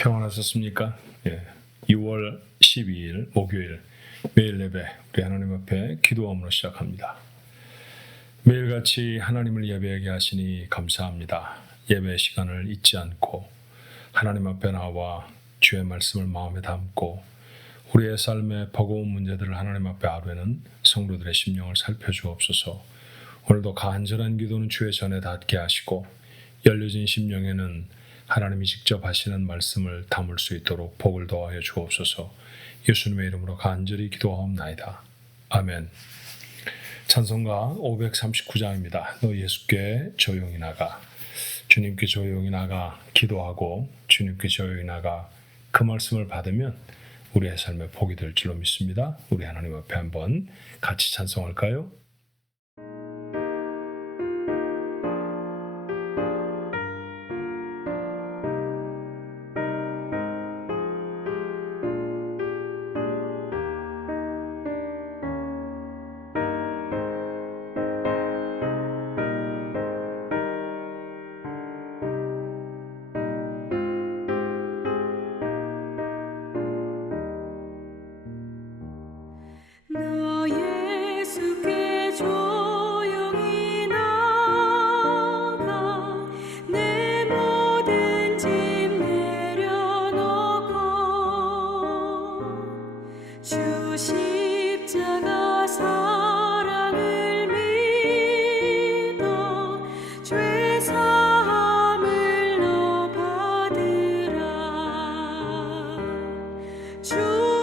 평안하셨습니까? 6월 12일 목요일 매일 예배 우리 하나님 앞에 기도함으로 시작합니다. 매일같이 하나님을 예배하게 하시니 감사합니다. 예배 시간을 잊지 않고 하나님 앞에 나와 주의 말씀을 마음에 담고 우리의 삶의 버거운 문제들을 하나님 앞에 아뢰는 성도들의 심령을 살펴주옵소서. 오늘도 간절한 기도는 주의 전에 닿게 하시고 열려진 심령에는 하나님이 직접 하시는 말씀을 담을 수 있도록 복을 더하여 주옵소서. 예수님의 이름으로 간절히 기도하옵나이다. 아멘. 찬송가 539장입니다. 너 예수께 조용히 나가. 주님께 조용히 나가 기도하고 주님께 조용히 나가 그 말씀을 받으면 우리의 삶에 복이 될 줄로 믿습니다. 우리 하나님 앞에 한번 같이 찬송할까요? 너 예수께 조용히 나가 내 모든 짐 내려놓고 주 십자가 사랑을 믿어 죄 사함을 너 받으라. 주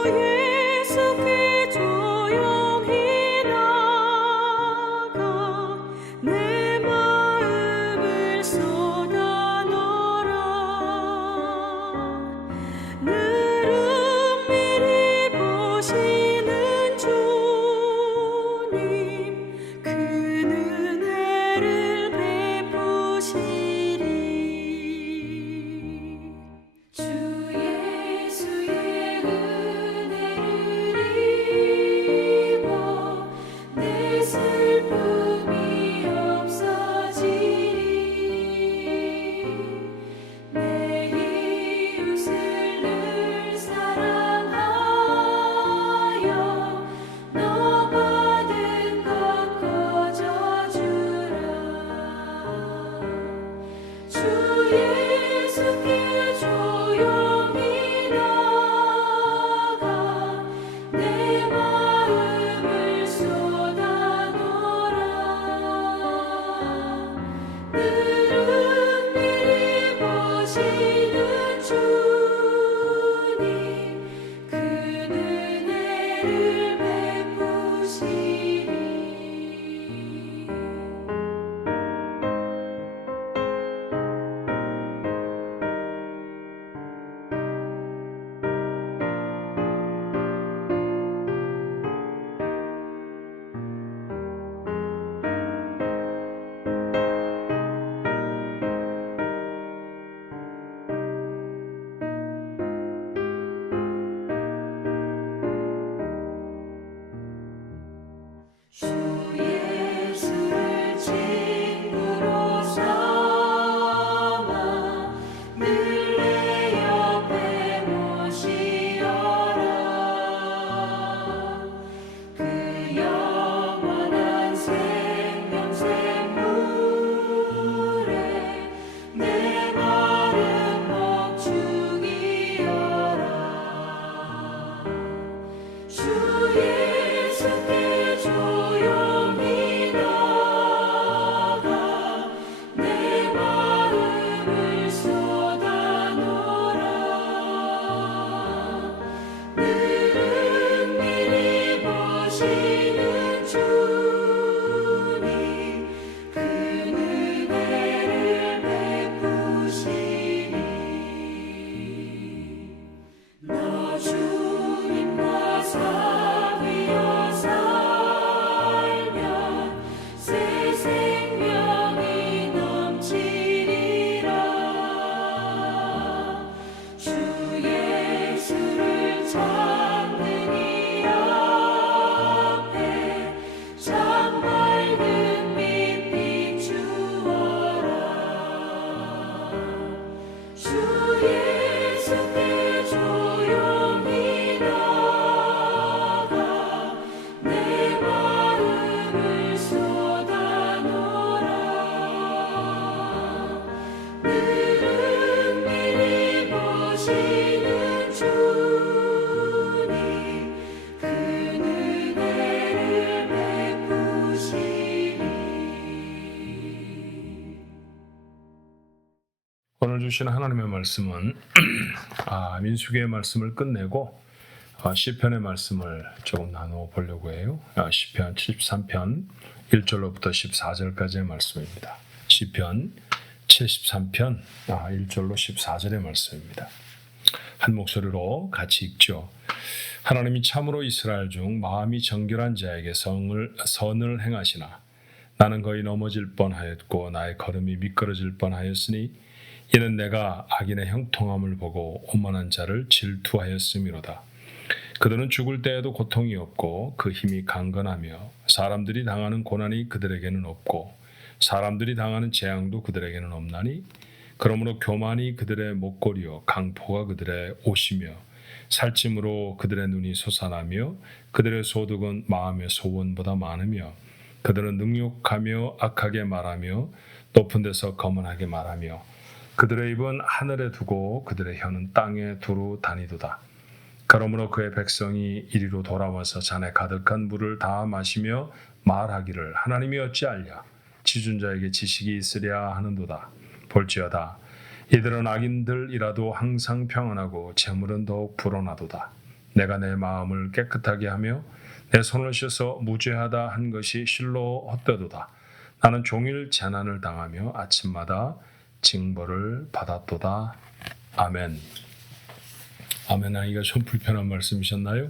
예수께 조용히 나가 내 마음을 쏟아 놓으라. 늘 은밀히 보시는 주님 그 은혜를 베푸시리. 주 예수의 은혜를 입어 내 슬픔이 없어지리. 내 이웃을 늘 사랑하여 너 받은 것 거저주라. 주 예수께 조용히 나가 내 마음을 쏟아 놓으라. 늘 은밀히 보시는 주님 그 은혜를 베푸시리. 주신 하나님의 말씀은 민수기의 말씀을 끝내고 시편의 말씀을 조금 나누어 보려고 해요. 시편 73편 1절로부터 14절까지의 말씀입니다. 시편 73편 1절로 14절의 말씀입니다. 한 목소리로 같이 읽죠. 하나님이 참으로 이스라엘 중 마음이 정결한 자에게 선을 행하시나 나는 거의 넘어질 뻔하였고 나의 걸음이 미끄러질 뻔하였으니 이는 내가 악인의 형통함을 보고 오만한 자를 질투하였음이로다. 그들은 죽을 때에도 고통이 없고 그 힘이 강건하며 사람들이 당하는 고난이 그들에게는 없고 사람들이 당하는 재앙도 그들에게는 없나니 그러므로 교만이 그들의 목걸이요 강포가 그들의 옷이며 살찜으로 그들의 눈이 솟아나며 그들의 소득은 마음의 소원보다 많으며 그들은 능욕하며 악하게 말하며 높은 데서 거만하게 말하며 그들의 입은 하늘에 두고 그들의 혀는 땅에 두루 다니도다. 그러므로 그의 백성이 이리로 돌아와서 잔에 가득한 물을 다 마시며 말하기를 하나님이 어찌하랴 지존자에게 지식이 있으랴 하는도다. 볼지어다 이들은 악인들이라도 항상 평안하고 재물은 더욱 불어나도다. 내가 내 마음을 깨끗하게 하며 내 손을 씻어 무죄하다 한 것이 실로 헛되도다. 나는 종일 재난을 당하며 아침마다 징벌을 받았도다. 아멘. 아멘 하기가 좀 불편한 말씀이셨나요?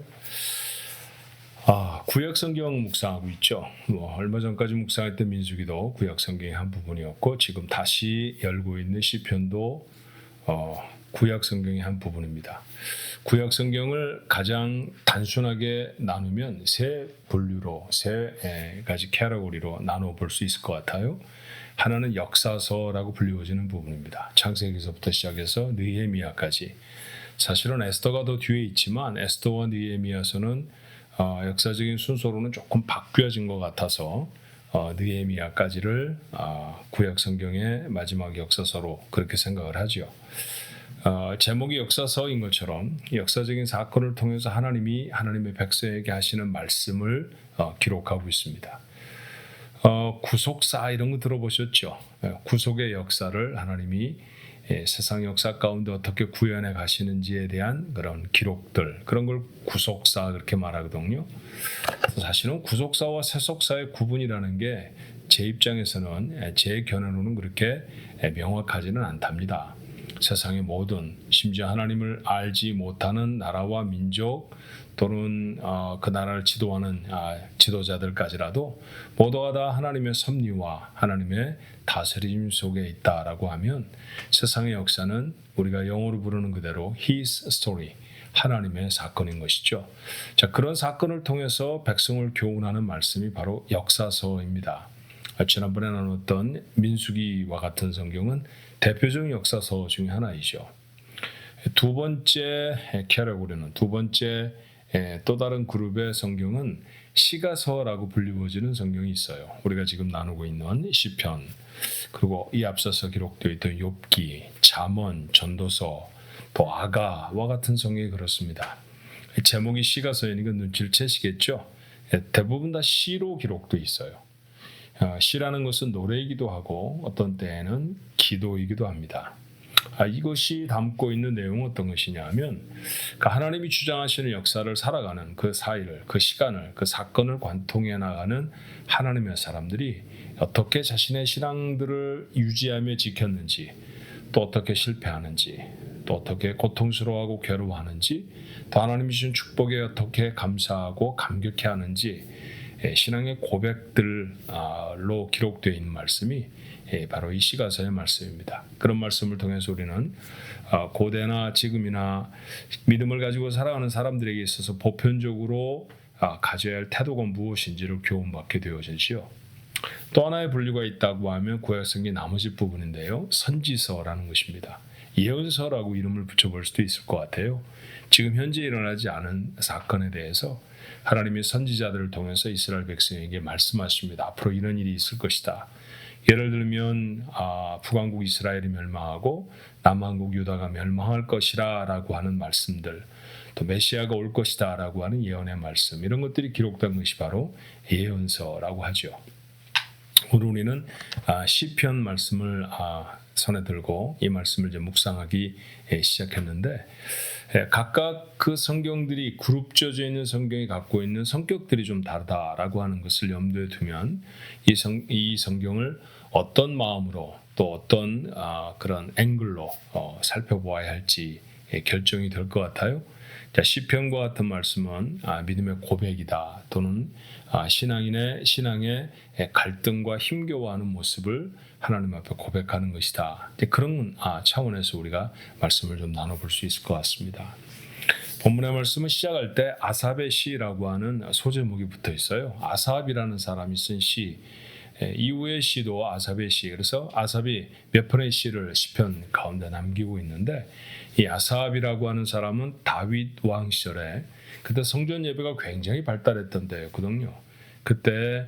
구약 성경 묵상하고 있죠. 얼마 전까지 묵상할 때 민수기도 구약 성경의 한 부분이었고 지금 다시 열고 있는 시편도 구약 성경의 한 부분입니다. 구약 성경을 가장 단순하게 나누면 세 분류로 세 가지 캐러고리로 나누어 볼 수 있을 것 같아요. 하나는 역사서라고 불리워지는 부분입니다. 창세기서부터 시작해서 느헤미야까지. 사실은 에스더가 더 뒤에 있지만 에스더와 느헤미야서는 역사적인 순서로는 조금 바뀌어진 것 같아서 느헤미야까지를 구약 성경의 마지막 역사서로 그렇게 생각을 하죠. 제목이 역사서인 것처럼 역사적인 사건을 통해서 하나님이 하나님의 백성에게 하시는 말씀을 기록하고 있습니다. 구속사 이런 거 들어보셨죠? 구속의 역사를 하나님이 세상 역사 가운데 어떻게 구현해 가시는지에 대한 그런 기록들, 그런 걸 구속사 그렇게 말하거든요. 사실은 구속사와 세속사의 구분이라는 게 제 입장에서는 제 견해로는 그렇게 명확하지는 않답니다. 세상의 모든 심지어 하나님을 알지 못하는 나라와 민족 또는 그 나라를 지도하는 지도자들까지라도 모두가 다 하나님의 섭리와 하나님의 다스림 속에 있다라고 하면 세상의 역사는 우리가 영어로 부르는 그대로 His story, 하나님의 사건인 것이죠. 자, 그런 사건을 통해서 백성을 교훈하는 말씀이 바로 역사서입니다. 지난번에 나눴던 민수기와 같은 성경은 대표적인 역사서 중에 하나이죠. 두 번째 캐러고리는 두 번째 또 다른 그룹의 성경은 시가서라고 불리워지는 성경이 있어요. 우리가 지금 나누고 있는 시편, 그리고 이 앞서서 기록되어 있던 욥기, 잠언, 전도서, 또 아가와 같은 성경이 그렇습니다. 제목이 시가서이니까 눈치를 채시겠죠. 대부분 다 시로 기록되어 있어요. 시라는 것은 노래이기도 하고 어떤 때에는 기도이기도 합니다. 이것이 담고 있는 내용은 어떤 것이냐 하면 하나님이 주장하시는 역사를 살아가는 그 사이를, 그 시간을, 그 사건을 관통해 나가는 하나님의 사람들이 어떻게 자신의 신앙들을 유지하며 지켰는지, 또 어떻게 실패하는지, 또 어떻게 고통스러워하고 괴로워하는지, 또 하나님이 주신 축복에 어떻게 감사하고 감격해하는지 신앙의 고백들로 기록되어 있는 말씀이 바로 이 시가서의 말씀입니다. 그런 말씀을 통해서 우리는 고대나 지금이나 믿음을 가지고 살아가는 사람들에게 있어서 보편적으로 가져야 할 태도가 무엇인지를 교훈받게 되어지지요. 또 하나의 분류가 있다고 하면 구약성경 나머지 부분인데요. 선지서라는 것입니다. 예언서라고 이름을 붙여볼 수도 있을 것 같아요. 지금 현재 일어나지 않은 사건에 대해서 하나님이 선지자들을 통해서 이스라엘 백성에게 말씀하십니다. 앞으로 이런 일이 있을 것이다. 예를 들면 북왕국 이스라엘이 멸망하고 남왕국 유다가 멸망할 것이라 라고 하는 말씀들, 또 메시아가 올 것이다 라고 하는 예언의 말씀, 이런 것들이 기록된 것이 바로 예언서라고 하죠. 오늘 우리는 시편 말씀을 손에 들고 이 말씀을 이제 묵상하기 시작했는데, 각각 그 성경들이 그룹져져 있는 성경이 갖고 있는 성격들이 좀 다르다라고 하는 것을 염두에 두면 이 성경을 어떤 마음으로 또 어떤 그런 앵글로 살펴보아야 할지 결정이 될 것 같아요. 자, 시편과 같은 말씀은 믿음의 고백이다, 또는 신앙인의 갈등과 힘겨워하는 모습을 하나님 앞에 고백하는 것이다. 그런 차원에서 우리가 말씀을 좀 나눠볼 수 있을 것 같습니다. 본문의 말씀은 시작할 때 아삽의 시라고 하는 소제목이 붙어 있어요. 아삽이라는 사람이 쓴 시, 이후의 시도 아삽의 시. 그래서 아삽이 몇 편의 시를 시편 가운데 남기고 있는데, 이 아삽이라고 하는 사람은 다윗 왕 시절에 그때 성전 예배가 굉장히 발달했던 때였거든요. 그때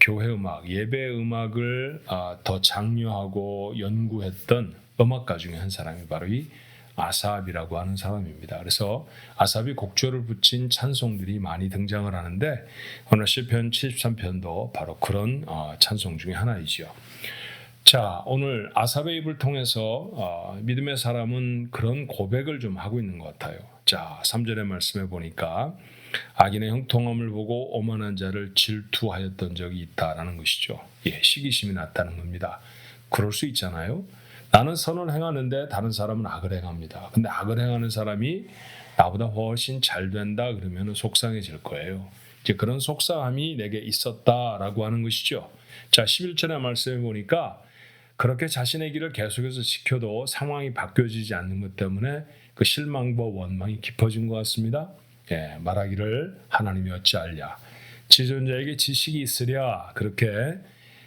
교회 음악, 예배 음악을 더 장려하고 연구했던 음악가 중에 한 사람이 바로 이 아삽이라고 하는 사람입니다. 그래서 아삽이 곡조를 붙인 찬송들이 많이 등장을 하는데, 오늘 시편 73편도 바로 그런 찬송 중에 하나이죠. 자, 오늘 아삽의 입을 통해서 믿음의 사람은 그런 고백을 좀 하고 있는 것 같아요. 자, 3절의 말씀에 보니까 악인의 형통함을 보고 오만한 자를 질투하였던 적이 있다라는 것이죠. 시기심이 났다는 겁니다. 그럴 수 있잖아요. 나는 선을 행하는데 다른 사람은 악을 행합니다. 근데 악을 행하는 사람이 나보다 훨씬 잘 된다 그러면 속상해질 거예요. 이제 그런 속상함이 내게 있었다라고 하는 것이죠. 자, 11절의 말씀에 보니까 그렇게 자신의 길을 계속해서 지켜도 상황이 바뀌어지지 않는 것 때문에 그 실망과 원망이 깊어진 것 같습니다. 말하기를 하나님이 어찌하랴, 지존자에게 지식이 있으랴, 그렇게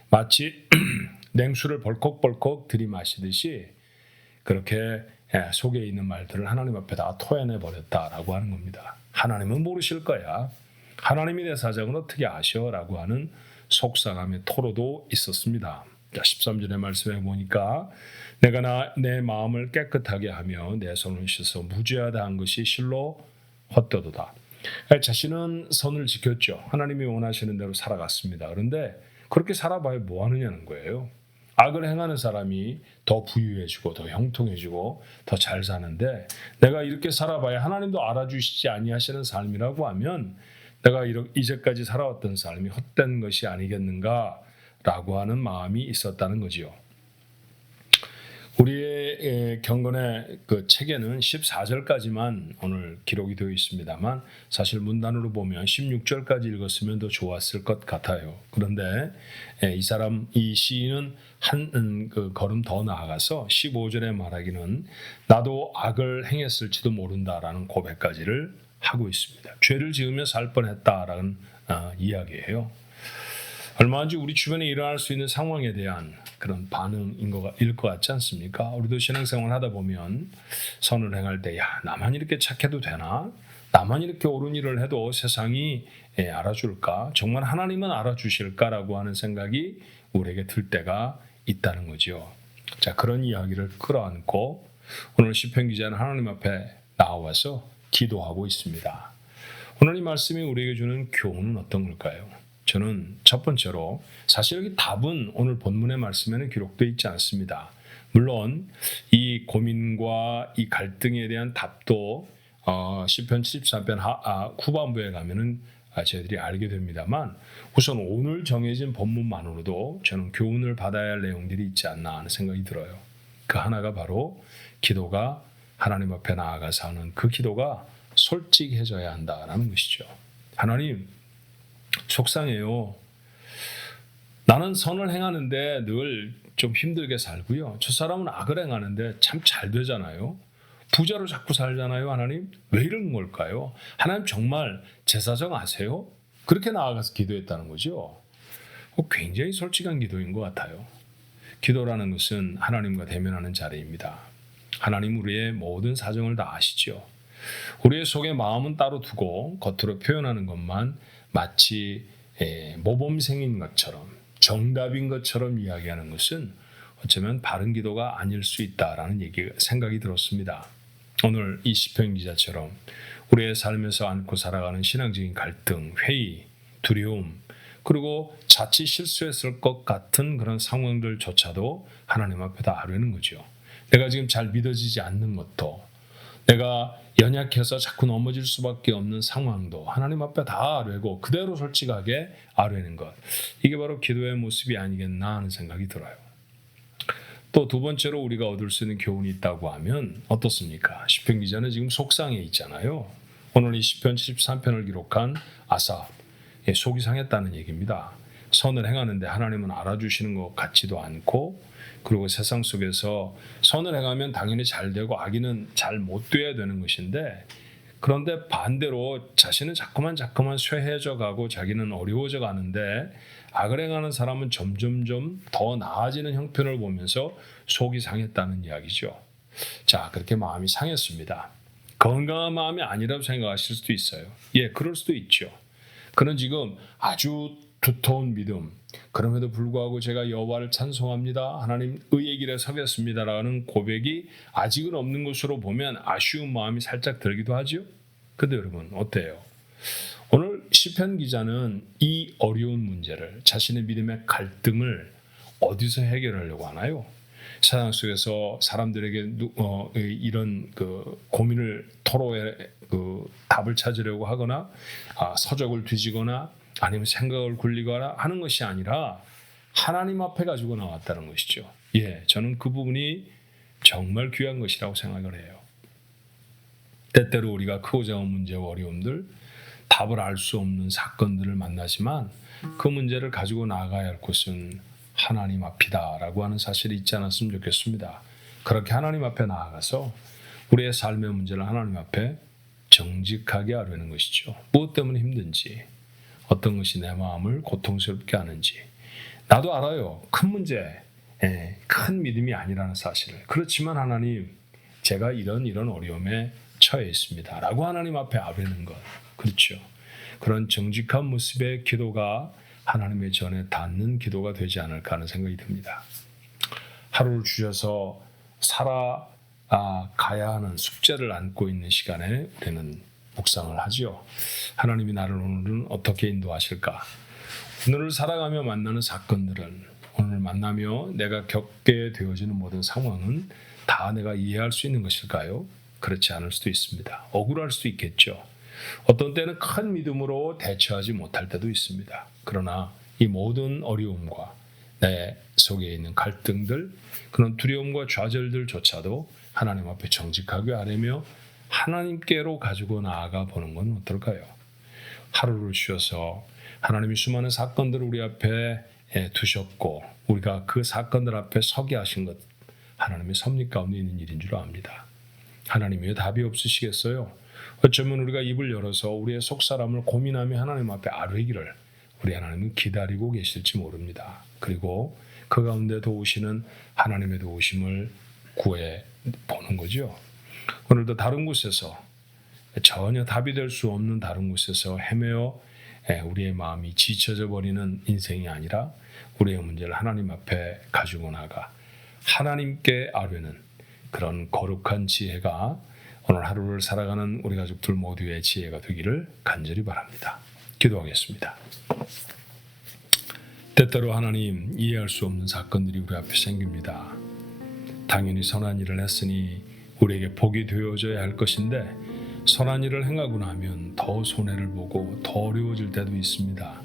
마치 냉수를 벌컥벌컥 들이마시듯이 그렇게 속에 있는 말들을 하나님 앞에 다 토해내 버렸다라고 하는 겁니다. 하나님은 모르실 거야, 하나님이 내 사정을 어떻게 아셔? 라고 하는 속상함의 토로도 있었습니다. 자, 13절의 말씀에 보니까 내가 내 마음을 깨끗하게 하며 내 손을 씻어 무죄하다 한 것이 실로 헛되도다. 자신은 선을 지켰죠. 하나님이 원하시는 대로 살아갔습니다. 그런데 그렇게 살아봐야 뭐 하느냐는 거예요. 악을 행하는 사람이 더 부유해지고 더 형통해지고 더 잘 사는데, 내가 이렇게 살아봐야 하나님도 알아주시지 아니하시는 삶이라고 하면 내가 이제까지 살아왔던 삶이 헛된 것이 아니겠는가라고 하는 마음이 있었다는 거지요. 우리의 경건의 그 책에는 14절까지만 오늘 기록이 되어 있습니다만, 사실 문단으로 보면 16절까지 읽었으면 더 좋았을 것 같아요. 그런데 이 시인은 한 걸음 더 나아가서 15절에 말하기는 나도 악을 행했을지도 모른다라는 고백까지를 하고 있습니다. 죄를 지으며 살 뻔했다라는 이야기예요. 얼마든지 우리 주변에 일어날 수 있는 상황에 대한 그런 반응인 것 같지 않습니까? 우리도 신앙생활 하다 보면 선을 행할 때, 나만 이렇게 착해도 되나? 나만 이렇게 옳은 일을 해도 세상이 알아줄까? 정말 하나님은 알아주실까라고 하는 생각이 우리에게 들 때가 있다는 거죠. 자, 그런 이야기를 끌어안고 오늘 시편 기자는 하나님 앞에 나와서 기도하고 있습니다. 오늘 이 말씀이 우리에게 주는 교훈은 어떤 걸까요? 저는 첫 번째로, 사실 여기 답은 오늘 본문의 말씀에는 기록되어 있지 않습니다. 물론 이 고민과 이 갈등에 대한 답도 시편 73편 후반부에 가면은 저희들이 알게 됩니다만, 우선 오늘 정해진 본문만으로도 저는 교훈을 받아야 할 내용들이 있지 않나 하는 생각이 들어요. 그 하나가 바로 기도가 하나님 앞에 나아가서 하는 그 기도가 솔직해져야 한다라는 것이죠. 하나님, 속상해요. 나는 선을 행하는데 늘 좀 힘들게 살고요. 저 사람은 악을 행하는데 참 잘 되잖아요. 부자로 자꾸 살잖아요. 하나님, 왜 이런 걸까요? 하나님 정말 제 사정 아세요? 그렇게 나아가서 기도했다는 거죠. 굉장히 솔직한 기도인 것 같아요. 기도라는 것은 하나님과 대면하는 자리입니다. 하나님 우리의 모든 사정을 다 아시죠. 우리의 속에 마음은 따로 두고 겉으로 표현하는 것만 마치 모범생인 것처럼, 정답인 것처럼 이야기하는 것은 어쩌면 바른 기도가 아닐 수 있다라는 생각이 들었습니다. 오늘 이 시편 기자처럼 우리의 삶에서 안고 살아가는 신앙적인 갈등, 회의, 두려움, 그리고 자칫 실수했을 것 같은 그런 상황들조차도 하나님 앞에 다 아뢰는 거죠. 내가 지금 잘 믿어지지 않는 것도, 내가 연약해서 자꾸 넘어질 수밖에 없는 상황도 하나님 앞에 다 아뢰고 그대로 솔직하게 아뢰는 것, 이게 바로 기도의 모습이 아니겠나 하는 생각이 들어요. 또 두 번째로 우리가 얻을 수 있는 교훈이 있다고 하면 어떻습니까? 시편 기자는 지금 속상해 있잖아요. 오늘 이 시편 73편을 기록한 아삽, 속이 상했다는 얘기입니다. 선을 행하는데 하나님은 알아주시는 것 같지도 않고, 그리고 세상 속에서 선을 행하면 당연히 잘 되고 악인은 잘 못 돼야 되는 것인데, 그런데 반대로 자신은 자꾸만 쇠해져 가고 자기는 어려워져 가는데 악을 행하는 사람은 점점점 더 나아지는 형편을 보면서 속이 상했다는 이야기죠. 자, 그렇게 마음이 상했습니다. 건강한 마음이 아니라고 생각하실 수도 있어요. 예, 그럴 수도 있죠. 그는 지금 아주 두터운 믿음, 그럼에도 불구하고 제가 여호와를 찬송합니다, 하나님 의의 길에 서겠습니다라는 고백이 아직은 없는 것으로 보면 아쉬운 마음이 살짝 들기도 하죠. 근데 여러분 어때요? 오늘 시편 기자는 이 어려운 문제를, 자신의 믿음의 갈등을 어디서 해결하려고 하나요? 세상 속에서 사람들에게 이런 고민을 토로해 답을 찾으려고 하거나 서적을 뒤지거나 아니면 생각을 굴리거나 하는 것이 아니라 하나님 앞에 가지고 나왔다는 것이죠. 예, 저는 그 부분이 정말 귀한 것이라고 생각을 해요. 때때로 우리가 크고 작은 문제와 어려움들, 답을 알 수 없는 사건들을 만나지만 그 문제를 가지고 나아가야 할 곳은 하나님 앞이다라고 하는 사실이 있지 않았으면 좋겠습니다. 그렇게 하나님 앞에 나아가서 우리의 삶의 문제를 하나님 앞에 정직하게 아뢰는 것이죠. 무엇 때문에 힘든지, 어떤 것이 내 마음을 고통스럽게 하는지. 나도 알아요. 큰 문제, 큰 믿음이 아니라는 사실을. 그렇지만 하나님, 제가 이런 어려움에 처해 있습니다 라고 하나님 앞에 아뢰는 것, 그렇죠. 그런 정직한 모습의 기도가 하나님의 전에 닿는 기도가 되지 않을까 하는 생각이 듭니다. 하루를 주셔서 살아가야 하는 숙제를 안고 있는 시간에 우리는 묵상을 하지요. 하나님이 나를 오늘은 어떻게 인도하실까? 오늘을 살아가며 만나는 사건들은, 오늘 만나며 내가 겪게 되어지는 모든 상황은 다 내가 이해할 수 있는 것일까요? 그렇지 않을 수도 있습니다. 억울할 수도 있겠죠. 어떤 때는 큰 믿음으로 대처하지 못할 때도 있습니다. 그러나 이 모든 어려움과 내 속에 있는 갈등들, 그런 두려움과 좌절들조차도 하나님 앞에 정직하게 아뢰며 하나님께로 가지고 나아가 보는 건 어떨까요? 하루를 쉬어서 하나님이 수많은 사건들을 우리 앞에 두셨고 우리가 그 사건들 앞에 서게 하신 것, 하나님의 섭리 가운데 있는 일인 줄 압니다. 하나님이 왜 답이 없으시겠어요? 어쩌면 우리가 입을 열어서 우리의 속사람을 고민하며 하나님 앞에 아뢰기를 우리 하나님은 기다리고 계실지 모릅니다. 그리고 그 가운데 도우시는 하나님의 도우심을 구해 보는 거죠. 오늘도 다른 곳에서, 전혀 답이 될 수 없는 다른 곳에서 헤매어 우리의 마음이 지쳐져 버리는 인생이 아니라 우리의 문제를 하나님 앞에 가지고 나가 하나님께 아뢰는 그런 거룩한 지혜가 오늘 하루를 살아가는 우리 가족들 모두의 지혜가 되기를 간절히 바랍니다. 기도하겠습니다. 때때로 하나님, 이해할 수 없는 사건들이 우리 앞에 생깁니다. 당연히 선한 일을 했으니 우리에게 복이 되어져야 할 것인데 선한 일을 행하고 나면 더 손해를 보고 더 어려워질 때도 있습니다.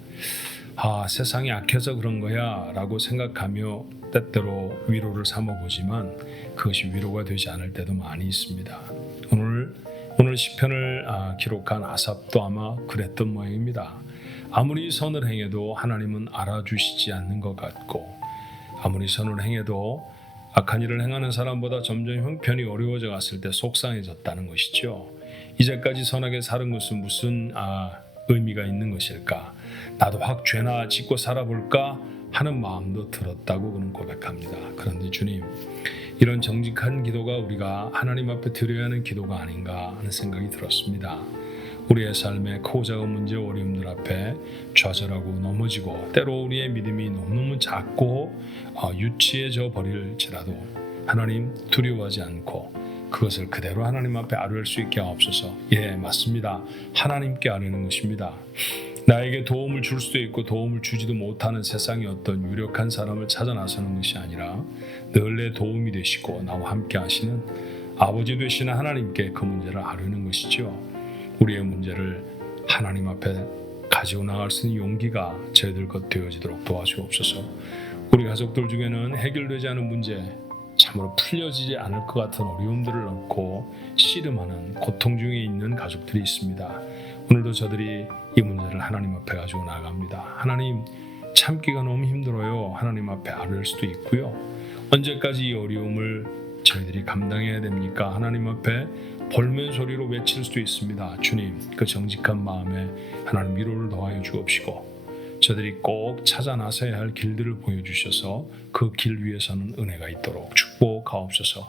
세상이 악해서 그런 거야 라고 생각하며 때때로 위로를 삼아보지만 그것이 위로가 되지 않을 때도 많이 있습니다. 오늘 시편을 기록한 아삽도 아마 그랬던 모양입니다. 아무리 선을 행해도 하나님은 알아주시지 않는 것 같고, 아무리 선을 행해도 악한 일을 행하는 사람보다 점점 형편이 어려워져 갔을 때 속상해졌다는 것이죠. 이제까지 선하게 사는 것은 무슨 의미가 있는 것일까? 나도 확 죄나 짓고 살아볼까 하는 마음도 들었다고 그는 고백합니다. 그런데 주님, 이런 정직한 기도가 우리가 하나님 앞에 드려야 하는 기도가 아닌가 하는 생각이 들었습니다. 우리의 삶의 크고 작은 문제, 어려움들 앞에 좌절하고 넘어지고 때로 우리의 믿음이 너무너무 작고 유치해져 버릴지라도 하나님, 두려워하지 않고 그것을 그대로 하나님 앞에 아뢰을 수 있게 하옵소서. 예, 맞습니다. 하나님께 아뢰는 것입니다. 나에게 도움을 줄 수도 있고 도움을 주지도 못하는 세상의 어떤 유력한 사람을 찾아 나서는 것이 아니라 늘 내 도움이 되시고 나와 함께 하시는 아버지 되시는 하나님께 그 문제를 아뢰는 것이죠. 우리의 문제를 하나님 앞에 가지고 나갈 수 있는 용기가 저희들 것 되어지도록 도와주옵소서. 우리 가족들 중에는 해결되지 않은 문제, 참으로 풀려지지 않을 것 같은 어려움들을 안고 씨름하는 고통 중에 있는 가족들이 있습니다. 오늘도 저들이 이 문제를 하나님 앞에 가지고 나갑니다. 하나님, 참기가 너무 힘들어요. 하나님 앞에 아뢰을 수도 있고요. 언제까지 이 어려움을 저희들이 감당해야 됩니까? 하나님 앞에 볼멘 소리로 외칠 수도 있습니다. 주님, 그 정직한 마음에 하나님 위로를 더하여 주옵시고 저들이 꼭 찾아 나서야 할 길들을 보여주셔서 그 길 위에 서는 은혜가 있도록 축복하옵소서.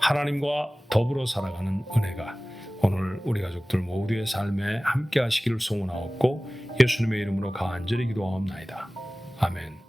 하나님과 더불어 살아가는 은혜가 오늘 우리 가족들 모두의 삶에 함께 하시기를 소원하옵고 예수님의 이름으로 간절히 기도하옵나이다. 아멘.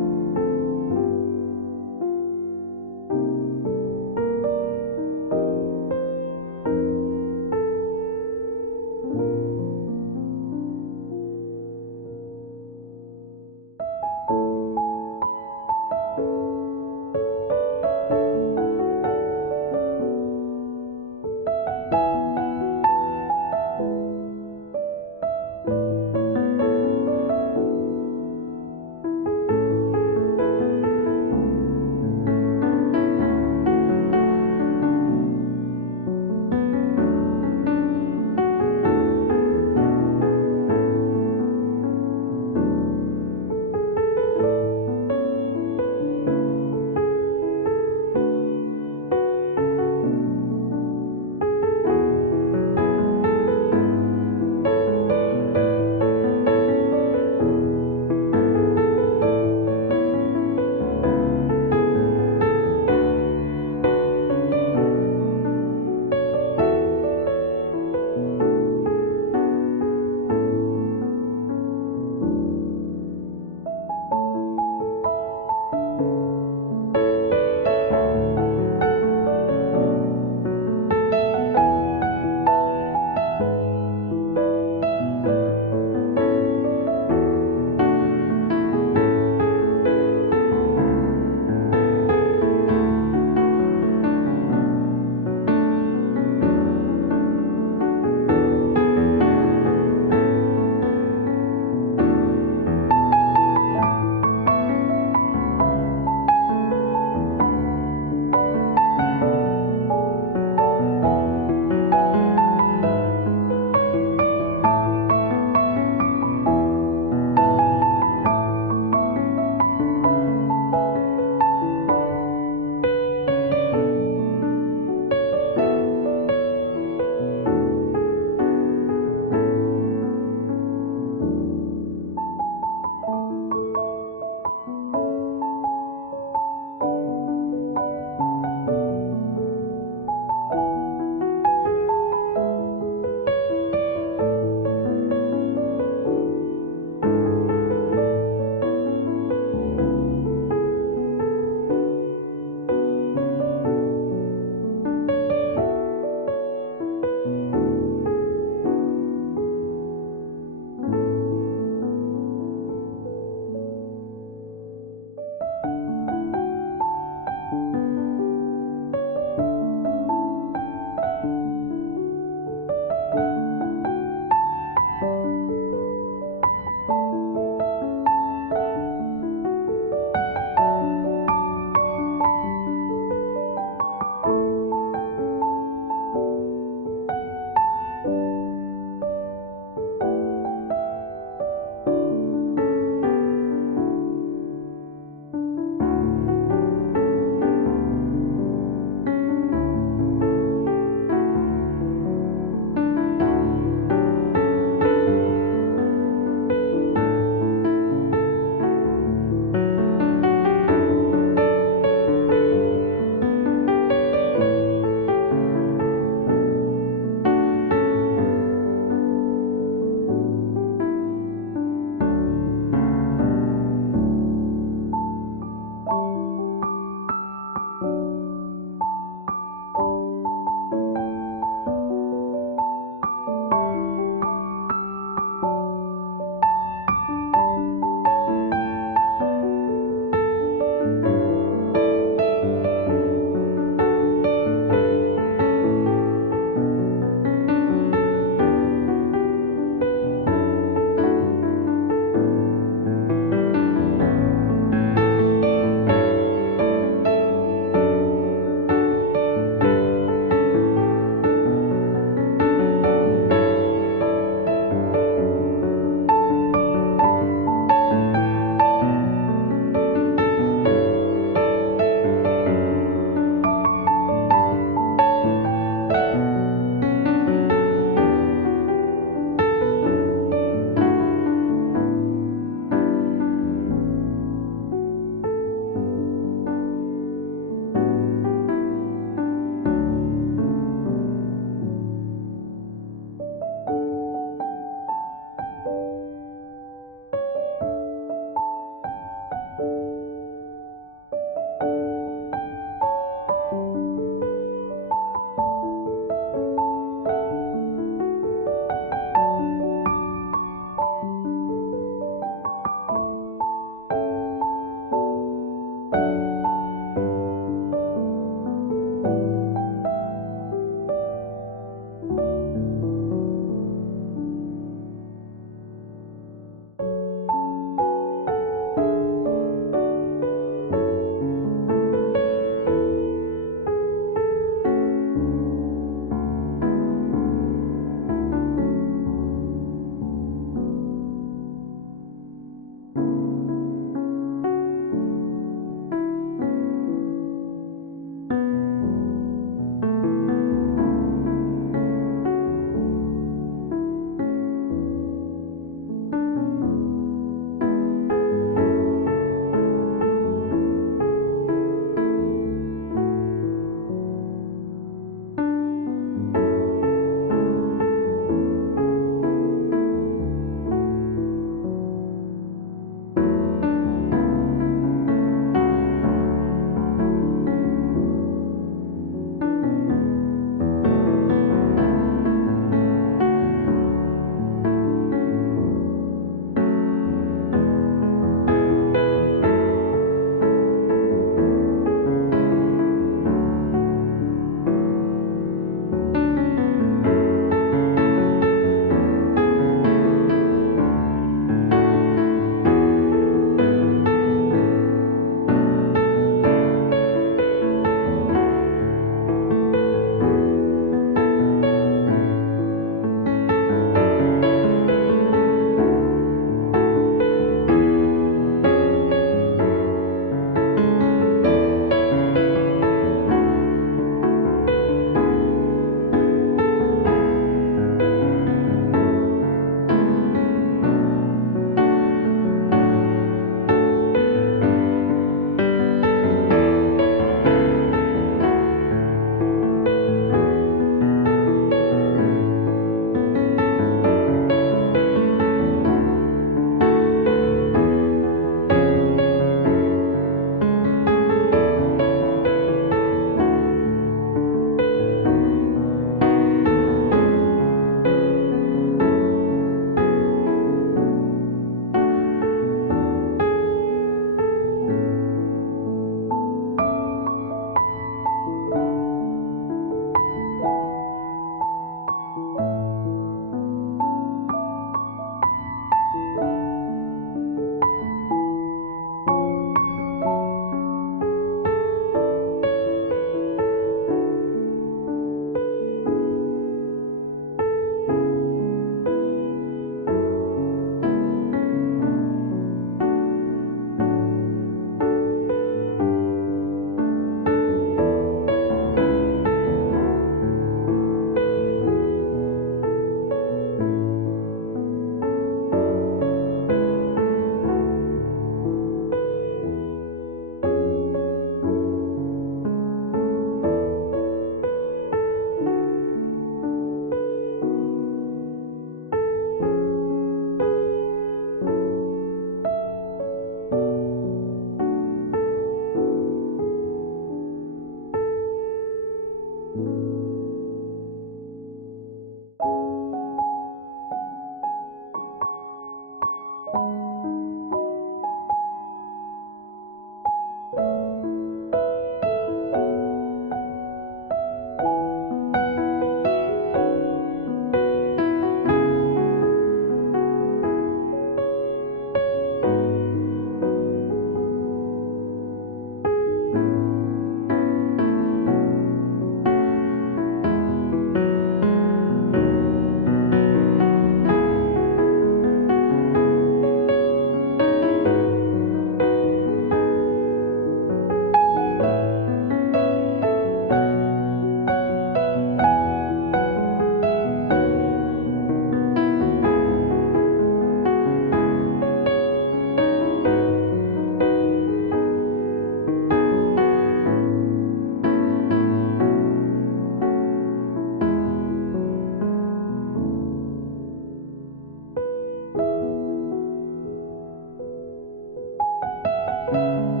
주